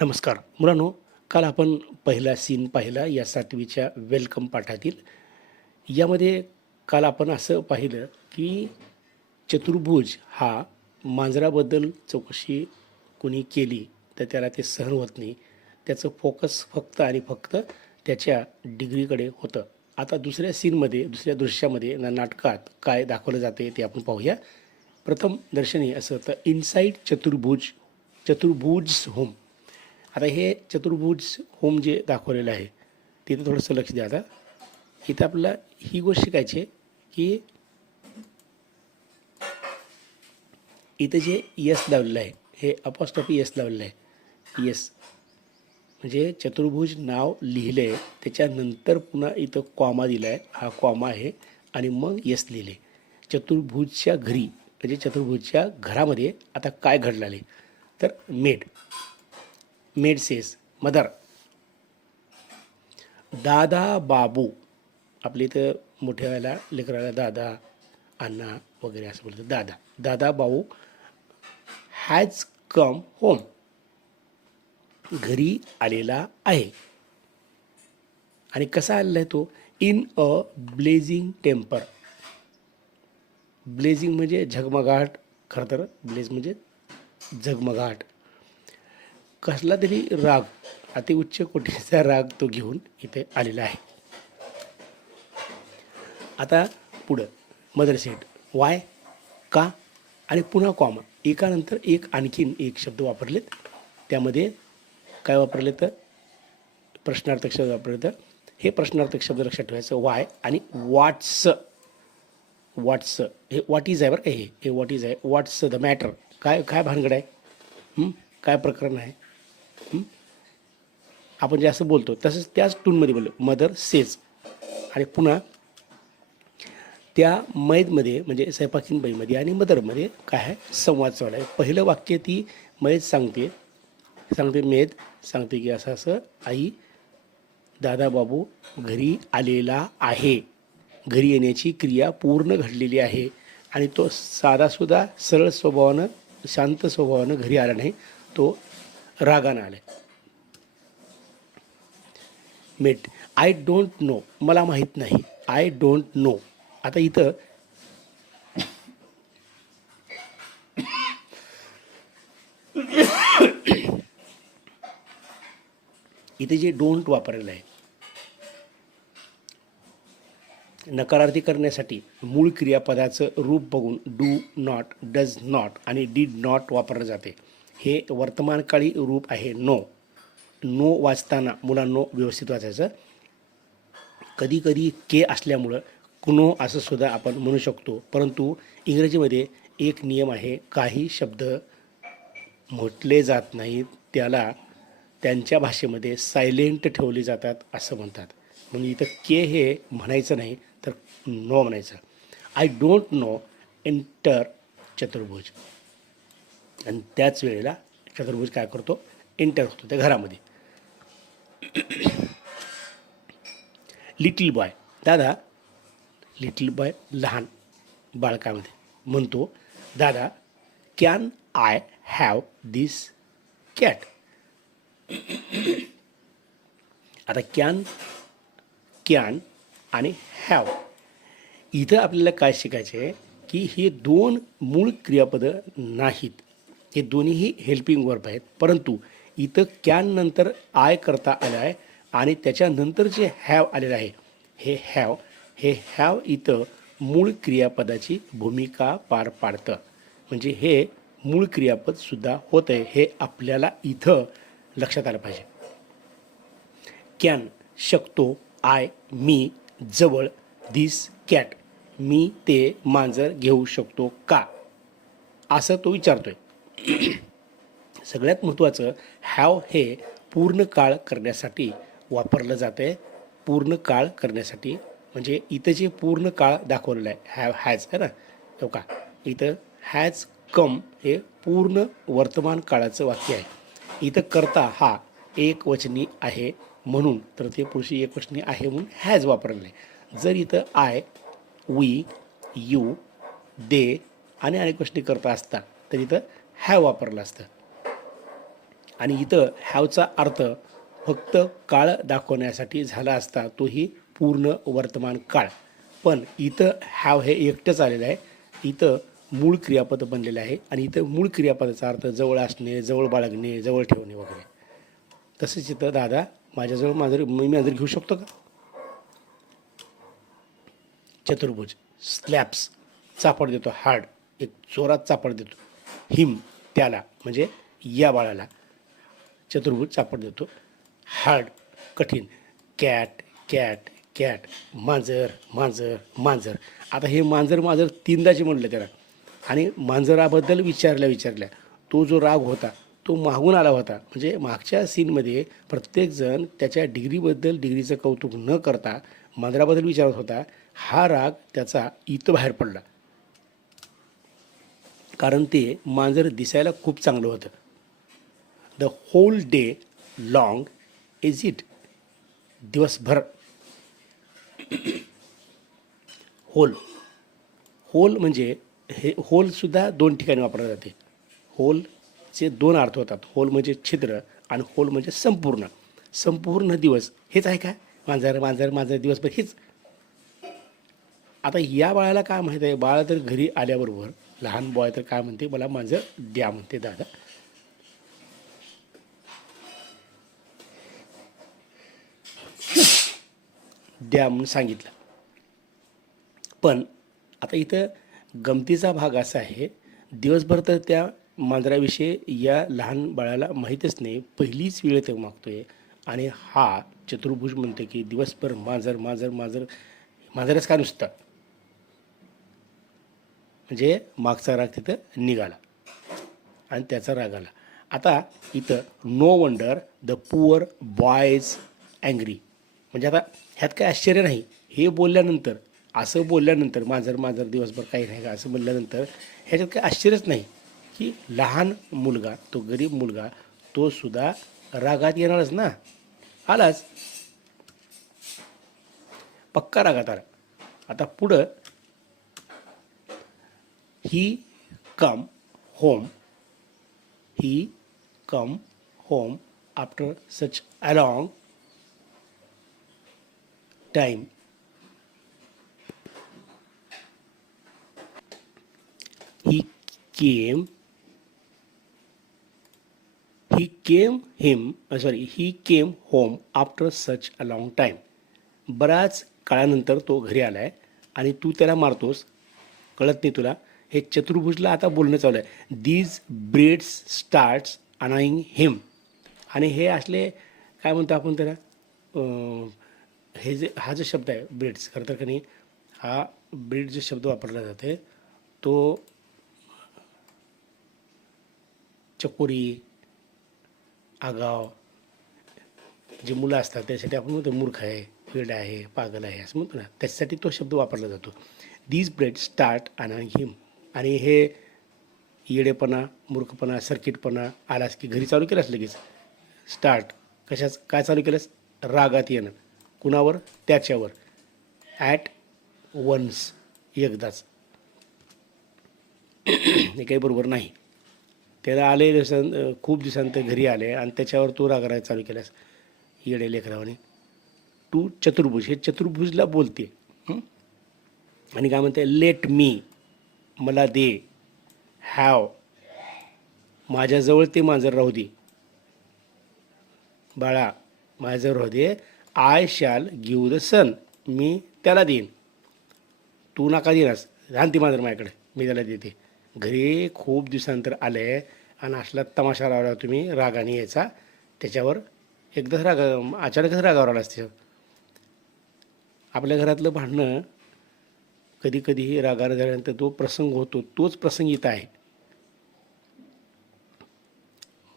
नमस्कार. मुलांनो काल आपण पहिला सीन पाहिला या सातवीच्या वेलकम पाठातील. यामध्ये काल आपण असं पाहिलं की चतुर्भुज हा मांजराबद्दल चौकशी कोणी केली तर त्याला ते सहन होत नाही. त्याचं फोकस फक्त आणि फक्त त्याच्या डिग्रीकडे होतं. आता दुसऱ्या सीनमध्ये दुसऱ्या दृश्यामध्ये ना नाटकात काय दाखवलं जाते ते आपण पाहूया. प्रथम दर्शनी असं तर इनसाईड चतुर्भुज चतुर्भुज होम आता हे चतुर्भुज होम जे दाखवलेलं आहे तिथं थोडंसं लक्ष द्या आता. इथं आपल्याला ही गोष्ट शिकायची आहे की इथं जे यस लावलेलं आहे हे अपॉस्टॉपी यस लावलेलं आहे. यस म्हणजे चतुर्भुज नाव लिहिलं आहे त्याच्यानंतर पुन्हा इथं कॉमा दिला आहे हा कॉमा आहे आणि मग यस लिहिले. चतुर्भुजच्या घरी म्हणजे चतुर्भुजच्या घरामध्ये आता काय घडलं आहे? तर मेड मेड सेस मदर. दादा बाबू आपल्या इथं मोठ्या वेळेला लेकराला दादा अण्णा वगैरे असं बोलतात. दादा दादा बाबू हॅज कम होम घरी आलेला आहे. आणि कसा आलेला आहे तो? In a blazing temper blazing म्हणजे झगमगाट खरं तर ब्लेझ म्हणजे झगमगाट कसला तरी राग अतिउच्च कोटीचा राग तो घेऊन इथे आलेला आहे. आता पुढं मदर सेट वाय का? आणि पुन्हा कॉमन एकानंतर एक आणखीन एक शब्द वापरलेत. त्यामध्ये काय वापरले तर प्रश्नार्थक शब्द वापरले तर हे प्रश्नार्थक शब्द लक्षात ठेवायचं. वाय आणि वॉट्स वॉट्स हे व्हॉट इज आहे बरं का हे. हे व्हॉट इज आहे. व्हॉट्स द मॅटर काय काय भानगड आहे? काय प्रकरण आहे? आपण जे असं बोलतो तसंच त्याच टूनमध्ये बोललो मदर सेज आणि पुन्हा त्या मैदमध्ये म्हणजे स्वयंपाकीन बाईमध्ये आणि मदरमध्ये काय आहे? संवाद चालू आहे. पहिलं वाक्य ती मैद सांगते. सांगते मेद सांगते की असं असं आई दादा बाबू घरी आलेला आहे. घरी येण्याची क्रिया पूर्ण घडलेली आहे. आणि तो साधासुद्धा सरळ स्वभावानं शांत स्वभावानं घरी आला नाही. तो रागानं आले. मेट आय डोंट नो मला माहीत नाही. आय डोंट नो आता इथं इथे जे डोंट वापरलेलं आहे नकारार्थी करण्यासाठी मूळ क्रियापदाचं रूप बघून डू नॉट डज नॉट आणि डीड नॉट वापरलं जाते. हे वर्तमानकाळी रूप आहे. नो. नो वाचताना मुलांनो व्यवस्थित वाचायचं. कधी कधी के असल्यामुळं कुनो असं सुद्धा आपण म्हणू शकतो. परंतु इंग्रजीमध्ये एक नियम आहे काही शब्द म्हटले जात नाहीत त्याला त्यांच्या भाषेमध्ये सायलेंट ठेवले जातात असं म्हणतात. म्हणजे इथं के हे म्हणायचं नाही तर नो म्हणायचं. आय डोंट नो एंटर चतुर्भुज. आणि त्याच वेळेला चतुर्भुज काय करतो? एंटर होतो त्या घरामध्ये. लिटिल बॉय दादा लिटिल बॉय लहान बाळकामध्ये. म्हणतो दादा can I have this cat आता कॅन कॅन आणि हॅव इथं आपल्याला काय शिकायचं आहे की हे दोन मूळ क्रियापदं नाहीत. हे दोन्हीही हेल्पिंग वर्ब आहेत. परंतु इथं कॅन नंतर आय करता आलं आहे आणि त्याच्यानंतर जे हॅव आलेलं आहे हे हॅव हे हॅव इथं मूळ क्रियापदाची भूमिका पार पाडतं. म्हणजे हे मूळ क्रियापदसुद्धा होत आहे. हे आपल्याला इथं लक्षात आलं पाहिजे. कॅन शकतो आय मी जवळ दिस कॅट मी ते मांजर घेऊ शकतो का? असं तो विचारतोय. सगळ्यात महत्त्वाचं हॅव हे पूर्ण काळ करण्यासाठी वापरलं जातं आहे पूर्ण काळ करण्यासाठी. म्हणजे इथं जे पूर्ण काळ दाखवलेलं आहे हॅव हॅज आहे ना? तो का? इथं हॅज कम हे पूर्ण वर्तमान काळाचं वाक्य आहे. इथं करता हा एक वचनी आहे म्हणून तर ते पुरुषी एक वचनी आहे म्हणून हॅज वापरलेलं आहे. जर इथं आय वी यू दे आणि अनेक गोष्टी करता असता तर इथं हॅव वापरलं असतं. आणि इथं हॅवचा अर्थ फक्त काळ दाखवण्यासाठी झाला असता तोही पूर्ण वर्तमान काळ. पण इथं हॅव हे एकटंच आलेलं आहे. इथं मूळ क्रियापद बनलेलं आहे आणि इथं मूळ क्रियापदाचा अर्थ जवळ असणे जवळ बाळगणे जवळ ठेवणे वगैरे. तसंच इथं दादा माझ्याजवळ माझं मी माझं घेऊ शकतो का? चतुर्भुज स्लॅब्स चापड देतो हार्ड एक जोरात चापड देतो. हिम त्याला म्हणजे या बाळाला चतुर्भुज सापड देतो. हार्ड कठीण कॅट कॅट कॅट मांजर मांजर मांजर. आता हे मांजर मांजर तीनदाचे म्हणलं त्याला. आणि मांजराबद्दल विचारल्या विचारल्या. तो जो राग होता तो मागून आला होता. म्हणजे मागच्या सीनमध्ये प्रत्येकजण त्याच्या डिग्रीबद्दल डिग्रीचं कौतुक न करता मांजराबद्दल विचारत होता. हा राग त्याचा इथं बाहेर पडला. कारण ते मांजर दिसायला खूप चांगलं होतं. The whole day long is it दिवसभर. होल होल म्हणजे हे होलसुद्धा दोन ठिकाणी वापरले जाते. होलचे दोन अर्थ होतात. होल म्हणजे छिद्र आणि होल म्हणजे संपूर्ण. संपूर्ण दिवस. हेच आहे का? मांजर मांजर मांजर दिवसभर हेच. आता या बाळाला काय माहीत आहे? बाळ तर घरी आल्याबरोबर लहान बॉय तर काय म्हणते? मला माझं द्या म्हणते दादा. द्या म्हणून सांगितलं. पण आता इथं गमतीचा भाग असा आहे दिवसभर तर त्या मांजराविषयी या लहान बाळाला माहीतच नाही. पहिलीच वेळ ते मागतोय. आणि हा चतुर्भुज म्हणतो की दिवसभर मांजर मांजर मांजर मांजरच का नुसतं? म्हणजे मागचा राग तिथं निघाला. आणि त्याचा राग आला. आता इथं no wonder the poor boy's angry म्हणजे आता ह्यात काय आश्चर्य नाही. हे बोलल्यानंतर असं बोलल्यानंतर माझर माझर दिवसभर काही नाही का असं बोलल्यानंतर ह्याच्यात काही आश्चर्यच नाही. की लहान मुलगा तो गरीब मुलगा तो सुद्धा रागात येणारच ना. आलाच. पक्का रागात आला. आता पुढं he come home he come home after such a long time he came he came him sorry he came home after such a long time बऱ्याच काळानंतर तो घरी आला आहे आणि तू त्याला मारतोस कळत नाही तुला हे चतुर्भुजला आता बोलणं चालू आहे. These breads starts annoying him आणि हे असले काय म्हणतो आपण त्याला? हे जे हा जो शब्द आहे ब्रेड्स खरं तर का नाही हा ब्रेड जो शब्द वापरला जाते तो चकोरी आगाव जे मुलं असतात त्यासाठी आपण म्हणतो मूर्ख आहे वेड आहे पागल आहे असं म्हणतो ना त्याच्यासाठी तो शब्द वापरला जातो. These bread start annoying him आणि हे येडेपणा मूर्खपणा सर्किटपणा आलास की घरी चालू केलास लगेच? स्टार्ट कशाच काय चालू केलंस? रागात येणं. कुणावर? त्याच्यावर. ॲट वन्स एकदाच. हे काही बरोबर नाही. त्याला आले दिवसां खूप दिवसांत घरी आले आणि त्याच्यावर तो राग चालू केलास. येडे लेखरावाने तू चतुर्भुज. हे चतुर्भुजला बोलते. आणि काय म्हणते? लेट मी मला दे. हॅव माझ्याजवळ ते मांजर राहू दे. बाळा माझ्याजवळ राहू दे. I shall give the son मी त्याला देईन. तू नका देणार. रान ती मांजर माझ्याकडे. मी त्याला देते. घरी खूप दिवसानंतर आले आणि असला तमाशा लावला तुम्ही रागाने यायचा. त्याच्यावर एकदाच रागा अचानकच रागावर आला असते. आपल्या घरातलं भांडणं कधी कधीही रागावर झाल्यानंतर तो प्रसंग होतो तोच प्रसंग इथं आहे.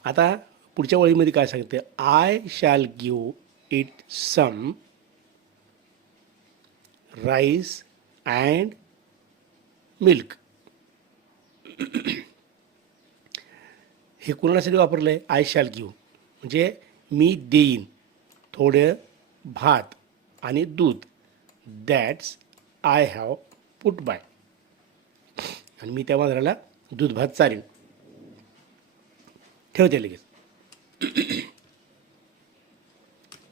आता पुढच्या वळीमध्ये काय सांगते? I shall give it some rice and milk हे कुणासाठी वापरलं आहे आय शॅल गिव म्हणजे मी देईन. थोडं भात आणि दूध. That's I have put by. आणि मी त्या मांजराला दूध भात चारेन. ठेवते लगेच.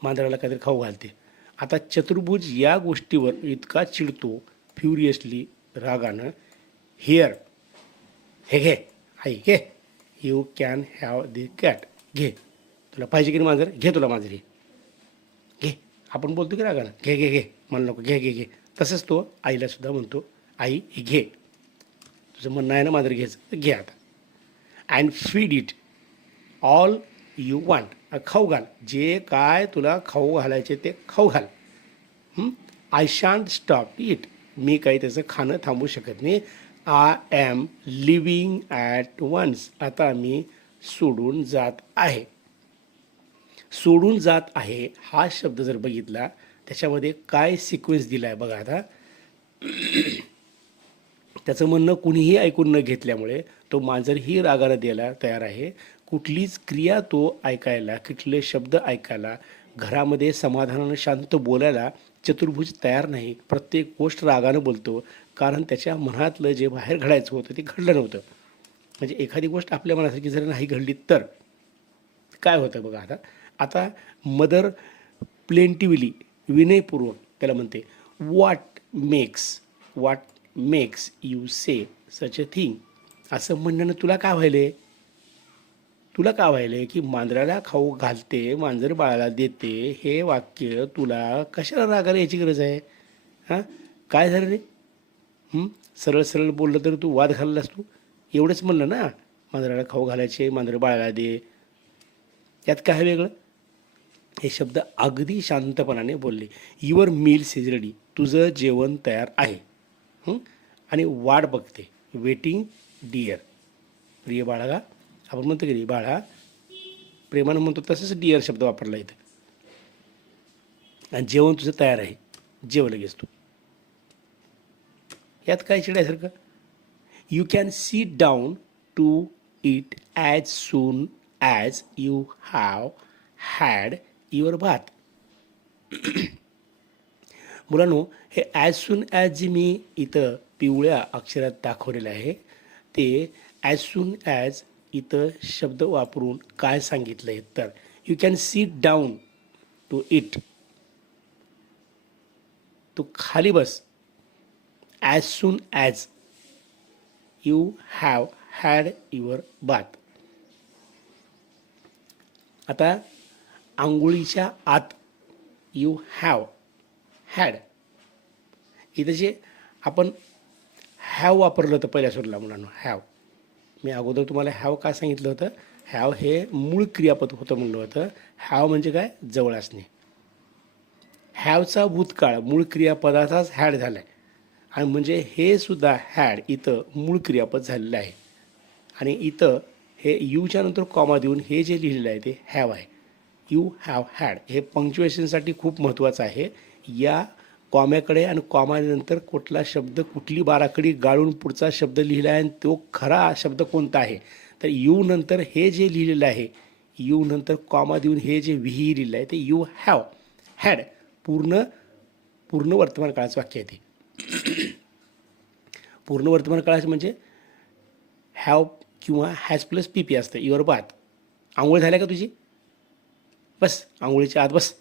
मांजराला काहीतरी खाऊ घालते. आता चतुर्भुज या गोष्टीवर इतका चिडतो फ्युरियसली रागानं. हिअर हे घे. आई घे. You can have the cat घे. तुला पाहिजे की नाही मांजर? घे तुला मांजर घे. आपण बोलतो की रागानं? घे घे घे. मला नको. घे घे घे. तसंच तो आईला सुद्धा म्हणतो आई हे घे. तुझं म्हणणं आहे ना मांजर घ्यायचं तर घे आता. And feed it all you want खाऊ घाल. जे काय तुला खाऊ घालायचे ते खाऊ घाल. आय शांट स्टॉप इट मी काही त्याचं खाणं थांबू शकत नाही. I am leaving at once आता मी सोडून जात आहे. सोडून जात आहे हा शब्द जर बघितला त्याच्यामध्ये काय सिक्वेन्स दिला आहे बघा आता. त्याचं म्हणणं कुणीही ऐकून न घेतल्यामुळे तो मांजरही रागाला द्यायला तयार आहे. कुठलीच क्रिया तो ऐकायला कुठले शब्द ऐकायला घरामध्ये समाधानानं शांत बोलायला चतुर्भुज तयार नाही. प्रत्येक गोष्ट रागानं बोलतो. कारण त्याच्या मनातलं जे बाहेर घडायचं होतं ते घडलं नव्हतं. म्हणजे एखादी गोष्ट आपल्या मनासारखी जर नाही घडली तर. काय होतं बघा आता. आता मदर प्लेंटिव्हली विनयपूर्वक त्याला म्हणते what makes what makes you say such a thing असं म्हणणं तुला काय व्हायले तुला काय व्हायले की मांजराला खाऊ घालते मांजर बाळाला देते हे वाक्य तुला कशाला रागायला याची गरज आहे? हां? काय झालं रे? सरळ सरळ बोललं तर तू वाद घाललास तू? एवढंच म्हणलं ना? मांजराला खाऊ घालायचे मांजर बाळाला दे. यात काय वेगळं? हे शब्द अगदी शांतपणाने बोलले. युअर मील्स इज रेडी तुझं जेवण तयार आहे. आणि वाट बघते. वेटिंग डिअर प्रिय बाळा आपण म्हणतो की बाळा प्रेमानं म्हणतो तसंच डिअर शब्द वापरला इथं. आणि जेवण तुझं तयार आहे. जेव लगेच तू. यात काय चिडायसारखं you can sit down to it as soon as you have had your bath. मुलांनो हे ॲज सून ॲज जे मी इथं पिवळ्या अक्षरात दाखवलेलं आहे ते ॲज सून ॲज इथं शब्द वापरून काय सांगितलं आहे? तर you can sit down to it तू खाली बस. As soon as you have had your bath आता आंघोळीच्या आत यू हॅव हॅड इथं जे आपण हॅव वापरलं होतं पहिल्या सुरला मुलांना हॅव मी अगोदर तुम्हाला हॅव का सांगितलं होतं? हॅव हे मूळ क्रियापद होतं म्हणलं होतं. हॅव म्हणजे काय? जवळ असणे हॅवचा भूतकाळ मूळ क्रियापदाचाच हॅड झाला आहे आणि म्हणजे हे सुद्धा हॅड इथं मूळ क्रियापद झालेलं आहे. आणि इथं हे यूच्या नंतर कॉमा देऊन हे जे लिहिलेलं आहे ते हॅव आहे. यू हॅव हॅड हे पंक्च्युएशनसाठी खूप महत्त्वाचं आहे. या कॉम्याकडे आणि कॉमानंतर कुठला शब्द कुठली बाराखडी गाळून पुढचा शब्द लिहिला आहे आणि तो खरा शब्द कोणता आहे? तर यू नंतर हे जे लिहिलेलं आहे यू नंतर कॉमा देऊन हे जे विही लिहिलं आहे ते यू हॅव हॅड पूर्ण पूर्ण वर्तमान काळाचं वाक्य आहे ते. पूर्ण वर्तमान काळाचं म्हणजे हॅव किंवा हॅज प्लस पी पी असतं. युअर बात आंघोळ झाल्या का तुझी? बस आंघोळीच्या आत बस.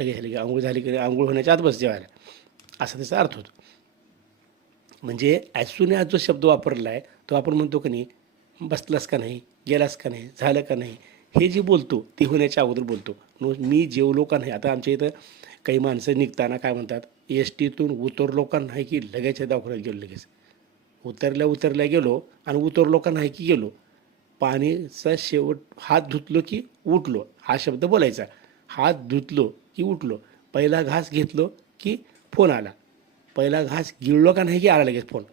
लगेच लगे आंघोळ झाली की आंघोळ होण्याच्या आत बस जेवायला. असा त्याचा अर्थ होतो. म्हणजे ॲजून आज जो शब्द वापरला आहे तो आपण म्हणतो का नाही बसलास का नाही गेलास का नाही झालं का नाही हे जे बोलतो ते होण्याच्या अगोदर बोलतो. नो मी जेवलो का नाही आता आमच्या इथं काही माणसं निघताना काय म्हणतात एस टीतून उतरलो का नाही की लगेच दवाखान्यात गेलो लगेच. उतरल्या उतरल्या गेलो आणि उतरलो का नाही की गेलो. पाणीचा शेवट हात धुतलो की उठलो. हा शब्द बोलायचा. हात धुतलो की उठलो. पहिला घास घेतलो की फोन आला. पहिला घास गिळलो का नाही की आला लगेच फोन.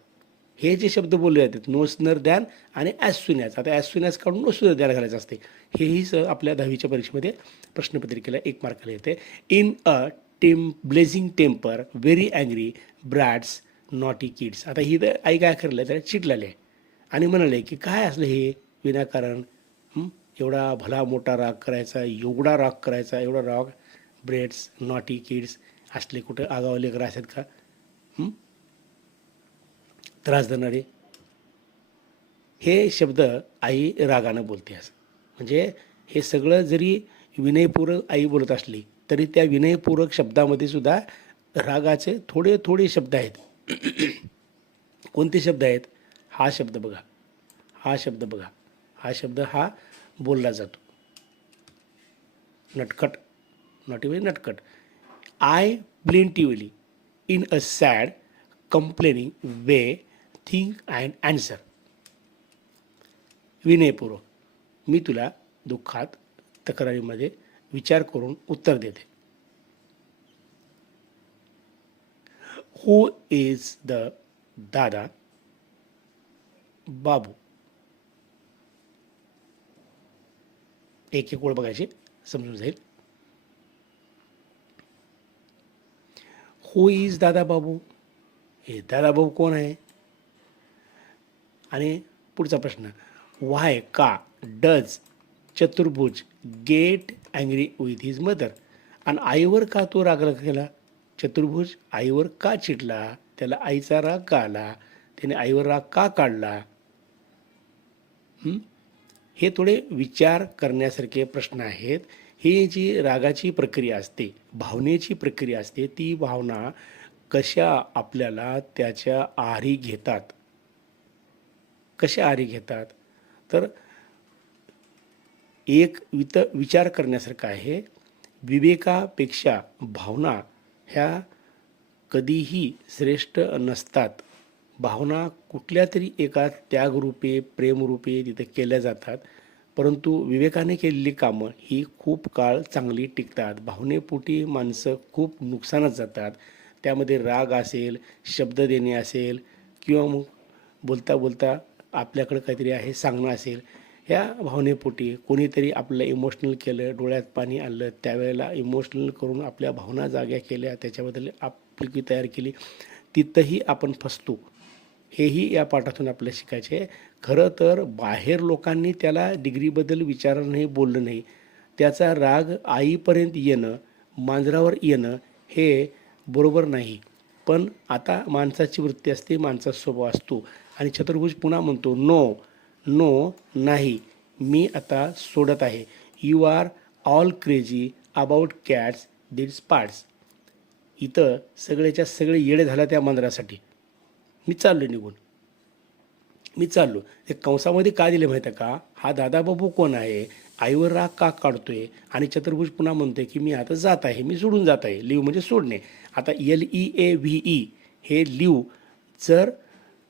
हे जे शब्द बोलले जातात नोसनर दॅन आणि ॲज आता ॲज काढून नोसनर द्यायला घालायचं असते. हेही स आपल्या दहावीच्या परीक्षेमध्ये प्रश्नपत्रिकेला एक मार्काला येते in a TEM blazing temper very angry brats naughty kids आता ही तर आई काय करलं त्याला चिडलेले आहे. आणि म्हणाले की काय असलं हे? विनाकारण एवढा भला मोठा राग करायचा एवढा राग करायचा एवढा राग. ब्रेड्स नॉटी किड्स असले कुठं आगाव लेकर असतात का? त्रास देणारे. हे शब्द आई रागानं बोलते असं. म्हणजे हे सगळं जरी विनयपूरक आई बोलत असली तरी त्या विनयपूरक शब्दामध्ये सुद्धा रागाचे थोडे थोडे शब्द आहेत. कोणते शब्द आहेत? हा शब्द बघा. हा शब्द बघा. हा शब्द हा बोलला जातो. नटखट नॉट इव्हन नटखट I plaintively in a sad complaining way think and answer विनयपूर्वक मी तुला दुःखात तक्रारीमध्ये विचार करून उत्तर देते. हू इज द दादा? बाबू. एक एक ओळ बघायची समजून जाईल. हू इज दादा बाबू? हे दादा बाबू कोण आहे? आणि पुढचा प्रश्न वाय का does Chaturbhuj get angry with his mother आणि आईवर का तो राग केला? चतुर्भुज आईवर का चिडला? त्याला आईचा राग का आला? त्याने आईवर राग का काढला? हे थोडे विचार करण्यासारखे प्रश्न आहेत. ही जी रागाची प्रक्रिया असते भावनेची प्रक्रिया असते ती भावना कशा आपल्याला त्याच्या आहारी घेतात? कशा आहारी घेतात? तर एक वित विचार करण्यासारखं आहे. विवेकापेक्षा भावना ह्या कधीही श्रेष्ठ नसतात. भावना कुठल्या तरी एका त्यागरूपे प्रेमरूपे तिथे केल्या जातात. परंतु विवेकाने केलेली कामं ही खूप काळ चांगली टिकतात. भावनेपोटी माणसं खूप नुकसानात जातात. त्यामध्ये राग असेल शब्द देणे असेल किंवा मग बोलता बोलता आपल्याकडं काहीतरी आहे सांगणं असेल ह्या भावनेपोटी कोणीतरी आपल्याला इमोशनल केलं डोळ्यात पाणी आणलं त्यावेळेला इमोशनल करून आपल्या भावना जाग्या केल्या त्याच्याबद्दल आपुलकी तयार केली. तिथंही आपण फसतो. हेही या पाठातून आपल्याला शिकायचे आहे खरं तर बाहेर लोकांनी त्याला डिग्रीबद्दल विचारलं नाही बोललं नाही. त्याचा राग आईपर्यंत येणं मांजरावर येणं हे बरोबर नाही. पण आता माणसाची वृत्ती असते माणसाचा स्वभाव असतो. आणि चतुर्भुज पुन्हा म्हणतो नो नो नाही. मी आता सोडत आहे. You are all crazy about cats its parts. इथं सगळ्याच्या सगळे येडे झाला त्या मांजरासाठी. मी चाललो निघून. मी चाललो ते कंसामध्ये का दिले माहिती आहे का? हा दादाबाबू कोण आहे? आईवर राग का काढतोय? आणि चतुर्भुज पुन्हा म्हणतोय की मी आता जात आहे मी सोडून जात आहे. लिव म्हणजे सोडणे. आता L E A V E हे लिव जर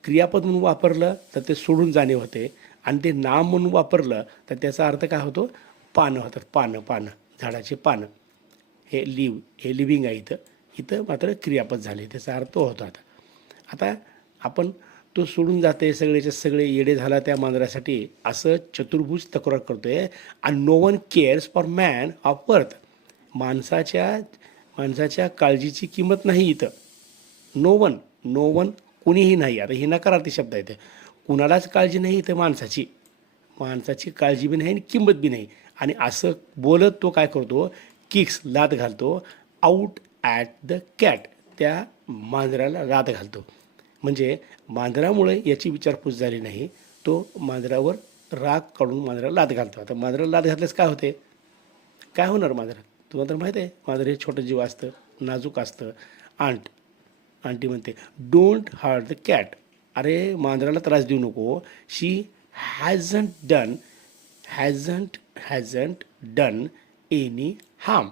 क्रियापद म्हणून वापरलं तर ते सोडून जाणे होते. आणि ते नाम म्हणून वापरलं तर त्याचा अर्थ काय होतो? पानं होतात. पानं पानं. झाडाचे पानं. हे लिव हे लिव्हिंग आहे इथं. इथं मात्र क्रियापद झाले. त्याचा अर्थ होतो आता. आता आपण तो सोडून जाते सगळेचे सगळे येडे झाला त्या मांजरासाठी असं चतुर्भुज तक्रार करतो आहे आणि no one cares for man of worth माणसाच्या माणसाच्या काळजीची किंमत नाही इथं. नो वन नो वन कुणीही नाही. आता ही नकारार्थी शब्द आहे ते कुणालाच काळजी नाही इथं माणसाची. माणसाची काळजी बी नाही आणि किंमत बी नाही. आणि असं बोलत तो काय करतो? किक्स लात घालतो. आऊट ॲट द कॅट त्या मांजराला लात घालतो. म्हणजे मांजरामुळे याची विचारपूस झाली नाही तो मांजरावर राग काढून मांजराला लाद घालतो. आता मांजराला लाद घातल्यास काय होते? काय होणार मांजरा? तुम्हाला तर माहीत आहे मांजर हे छोटं जीव असतं नाजूक असतं. आंट आंटी म्हणते डोंट हार्ट द कॅट अरे मांजराला त्रास देऊ नको. She hasn't done hasn't hasn't done any harm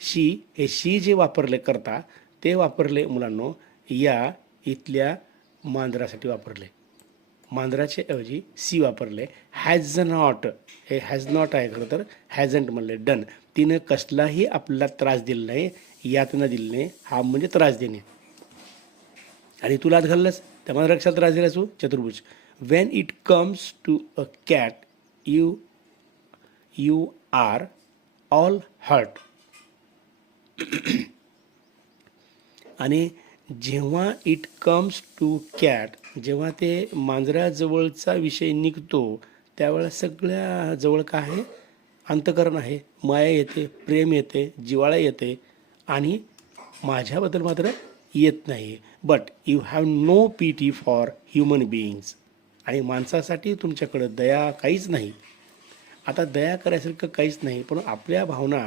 she हे शी जे वापरले करता ते वापरले मुलांनो या इथल्या मांजरासाठी वापरले. मांजराच्या ऐवजी सी वापरले. हॅज नॉट हे हॅज नॉट आहे खरं तर. हॅजंट म्हणले. डन तिनं कसलाही आपल्याला त्रास दिला नाही यातना दिली नाही. हा म्हणजे त्रास देणे. आणि तुला आज घाललंस. त्या मला रक्षात त्रास दिला तू? Chaturbhuj. When it comes to a cat you you are all hurt आणि जेव्हा इट कम्स टू कॅट जेव्हा ते मांजराजवळचा विषय निघतो त्यावेळेला सगळ्या जवळ काय आहे? अंतकरण आहे. माया येते प्रेम येते जिवाळा येते आणि माझ्याबद्दल मात्र येत नाही but you have no pity for human beings आणि माणसासाठी तुमच्याकडं दया काहीच नाही. आता दया करायसारखं काहीच नाही पण आपल्या भावना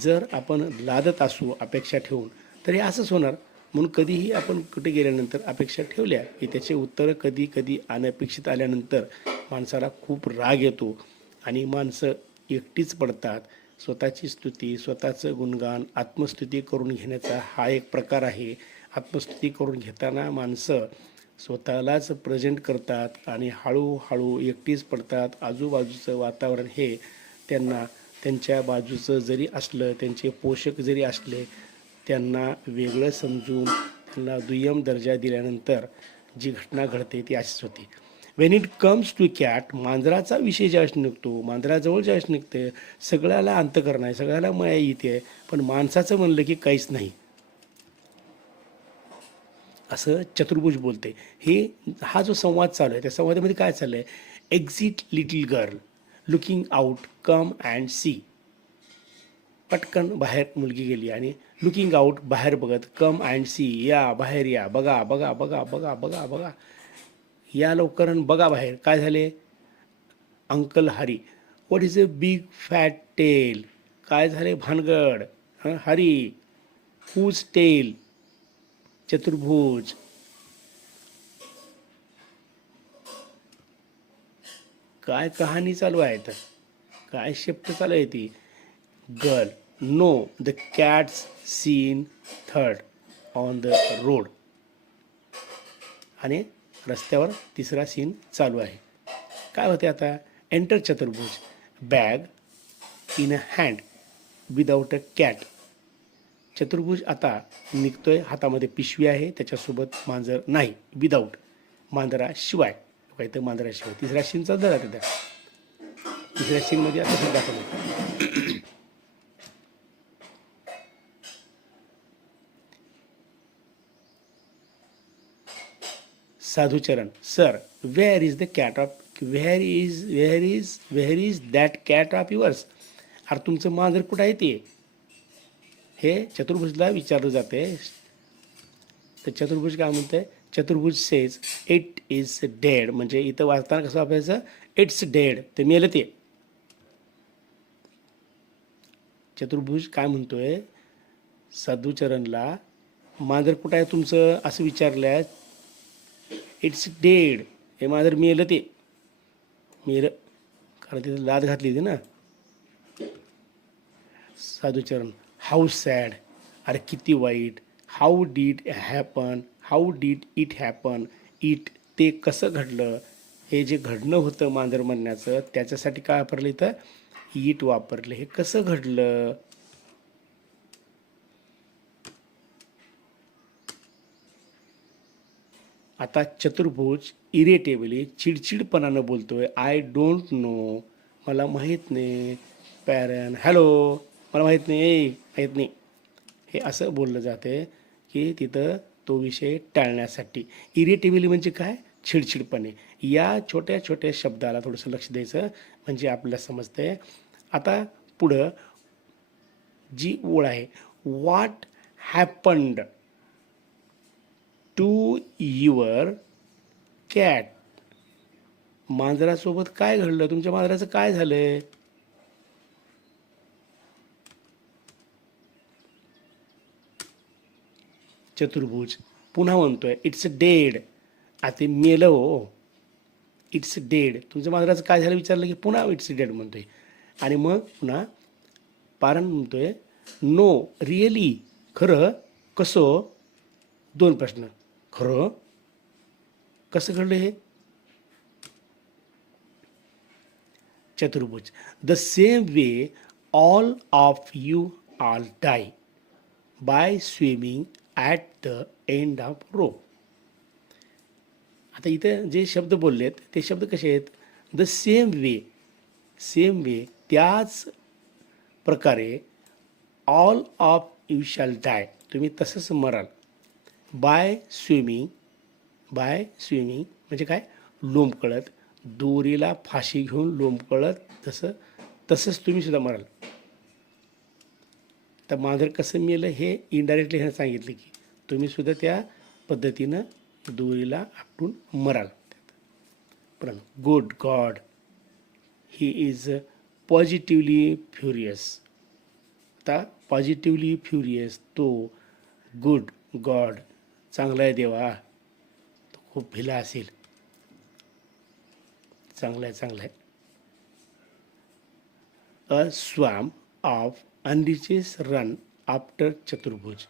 जर आपण लादत असू अपेक्षा ठेवून तर हे असंच होणार. म्हणून कधीही आपण कुठे गेल्यानंतर अपेक्षा ठेवल्या की त्याचे उत्तरं कधी कधी अनपेक्षित आल्यानंतर माणसाला खूप राग येतो आणि माणसं एकटीच पडतात. स्वतःची स्तुती स्वतःचं गुणगान आत्मस्तुती करून घेण्याचा हा एक प्रकार आहे. आत्मस्तुती करून घेताना माणसं स्वतःलाच प्रेझेंट करतात आणि हळूहळू एकटीच पडतात. आजूबाजूचं वातावरण हे त्यांना त्यांच्या बाजूचं जरी असलं त्यांचे पोषक जरी असले त्यांना वेगळं समजून त्यांना दुय्यम दर्जा दिल्यानंतर जी घटना घडते ती अशीच होती. When it comes to cat मांजराचा विषय ज्यावेळेस निघतो मांजराजवळ ज्यावेळेस निघते सगळ्याला अंतकरण आहे सगळ्याला माया येते पण माणसाचं म्हणलं की काहीच नाही. असं चतुर्भुज बोलते. हे हा जो संवाद चालू आहे त्या संवादामध्ये काय चाललं आहे exit little girl looking out come and see पटकन बाहेर मुलगी गेली आणि लुकिंग आउट बाहेर बघत कम अँड सी या बाहेर या बघा बघा बघा बघा बघा बघा या लवकर बघा बाहेर काय झाले uncle Hari what is a big fat tale काय झाले भानगड हरी हूज टेल चतुर्भुज काय कहाणी चालू आहे तर काय शिफ्ट चालू आहे ती girl no the cat's seen third on the road आणि रस्त्यावर तिसरा सीन चालू आहे. काय होते आता? Enter Chaturbhuj. Bag in a hand without a cat Chaturbhuj आता निघतोय हातामध्ये पिशवी आहे त्याच्यासोबत मांजर नाही विदाऊट मांजराशिवाय काय तर मांजराशिवाय. तिसऱ्या सीनचा जरा त्या. तिसऱ्या सीनमध्ये आता हे दाखवलं Sadhucharan. Sir where is the cat of where is where is where is that cat of yours अरे तुमचं मांजर कुठं आहे ते? हे चतुर्भुजला विचारलं जाते तर चतुर्भुज काय म्हणतंय? चतुर्भुज सेज इट इज डेड म्हणजे इथं वाचताना कसं वापरायचं? इट्स डेड ते मेलं ते. चतुर्भुज काय म्हणतोय? साधुचरणला मांजर कुठं आहे तुमचं? असं विचारलं इट्स डेड हे मांजर मेलं ते. मेलं. कारण तिथे लाद घातली होती ना. साधुचरण हाऊ सॅड अरे किती वाईट. How did happen how did it happen it ते कसं घडलं? हे जे घडणं होतं मांजर म्हणण्याचं त्याच्यासाठी काय वापरलं इथं? इट वापरलं. हे कसं घडलं? आता चतुर्भुज इरिटेबली चिडचिडपणानं बोलतोय. आय डोंट नो मला माहीत नाही. पॅरन हॅलो मला माहीत नाही. ए माहीत नाही. हे असं बोललं जाते की तिथं तो विषय टाळण्यासाठी. इरिटेबली म्हणजे काय? चिडचिडपणे. या छोट्या छोट्या शब्दाला थोडंसं लक्ष द्यायचं म्हणजे आपल्याला समजतंय. आता पुढं जी ओळ आहे what happened to your cat. मांजरासोबत काय घडलं? तुमच्या मांजराचं काय झालंय? चतुर्भुज. पुन्हा म्हणतोय इट्स डेड आता मेलं हो. इट्स डेड तुमच्या मांजराचं काय झालं विचारलं की पुन्हा इट्स डेड म्हणतोय. आणि मग पुन्हा पारण म्हणतोय नो रिअली खरं कसं? दोन प्रश्न. खरं? कसं घडलं हे? Chaturbhuj. The same way all of you all die by swimming at the end of rope आता इथं जे शब्द बोललेत ते शब्द कसे आहेत? The same way same way त्याच प्रकारे all of you shall die तुम्ही तसंच मराल. बाय स्विमिंग बाय स्विमिंग म्हणजे काय? लोंबकळत दोरीला फाशी घेऊन लोंबकळत तसं तसंच तुम्ही सुद्धा मराल. तर मांजर कसं मेलं हे इनडायरेक्टली ह्यानं सांगितलं की तुम्ही सुद्धा त्या पद्धतीनं दोरीला आपटून मराल. पण good god he is positively furious. आता पॉझिटिव्हली फ्युरियस तो गुड गॉड चांगला आहे देवा. तो खूप भिला असेल. चांगला आहे चांगला आहे. अ स्वॅम ऑफ अंडीचेस रन आफ्टर चतुर्भुज.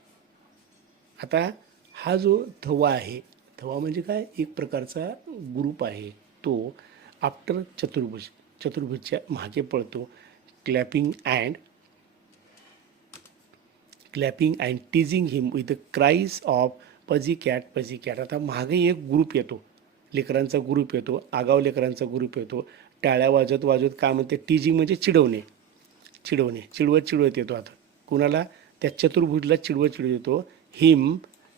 आता हा जो धवा आहे धवा म्हणजे काय? एक प्रकारचा ग्रुप आहे. तो आफ्टर चतुर्भुज चतुर्भुजच्या मागे पळतो. Clapping and clapping and teasing him with the cries of pussy cat pussy cat. आता मागे एक ग्रुप येतो. लेकरांचा ग्रुप येतो. आगाव लेकरांचा ग्रुप येतो. टाळ्या वाजत वाजत काय म्हणते? टीजिंग म्हणजे चिडवणे. चिडवणे. चिडवत चिडवत येतो आता. कुणाला? त्या चतुर्भुजला चिडवत चिडवत येतो. Him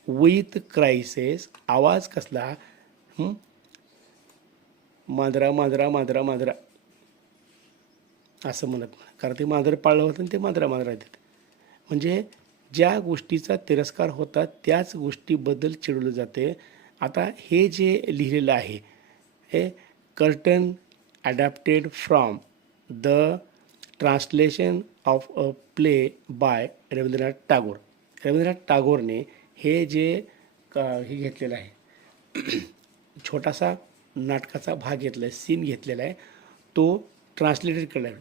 with cries. आवाज कसला? मांजरा मांजरा मांजरा मांजरा. असं म्हणत कारण ते मांजर पाळलं होतं आणि ते मांजरा मांजरा येतात म्हणजे ज्या गोष्टीचा तिरस्कार होता त्याच गोष्टीबद्दल चिडवलं जाते. आता हे जे लिहिलेलं आहे हे curtain adapted from the translation of a play by Rabindranath Tagore. Rabindranath टागोरने हे जे हे घेतलेलं आहे छोटासा नाटकाचा भाग घेतला आहे सीन घेतलेला आहे तो ट्रान्सलेटेड केला आहे.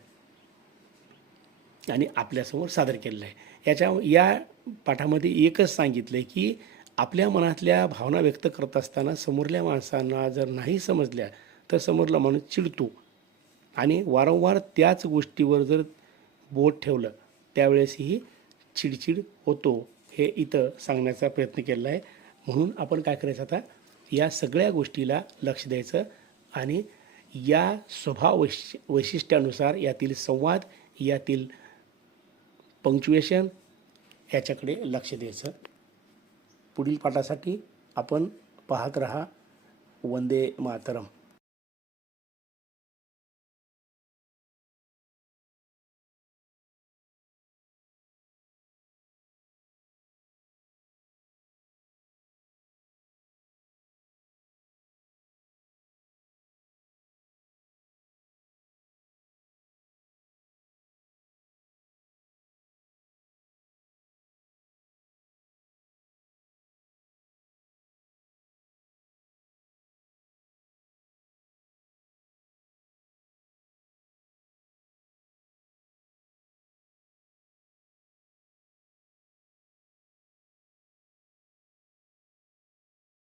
आणि आपल्यासमोर सादर केलेलं आहे. याच्या या पाठामध्ये एकच सांगितलं आहे की आपल्या मनातल्या भावना व्यक्त करत असताना समोरल्या माणसांना जर नाही समजल्या तर समोरला माणूस चिडतो. आणि वारंवार त्याच गोष्टीवर जर बोट ठेवलं त्यावेळेसही चिडचिड होतो. हे इथं सांगण्याचा प्रयत्न केलेला आहे. म्हणून आपण काय करायचं आता? या सगळ्या गोष्टीला लक्ष द्यायचं आणि या स्वभाव वैश वैशिष्ट्यानुसार यातील संवाद यातील पंक्च्युएशन याच्याकडे लक्ष द्यायचं. पुढील पाठासाठी आपण पाहत रहा वंदे मातरम.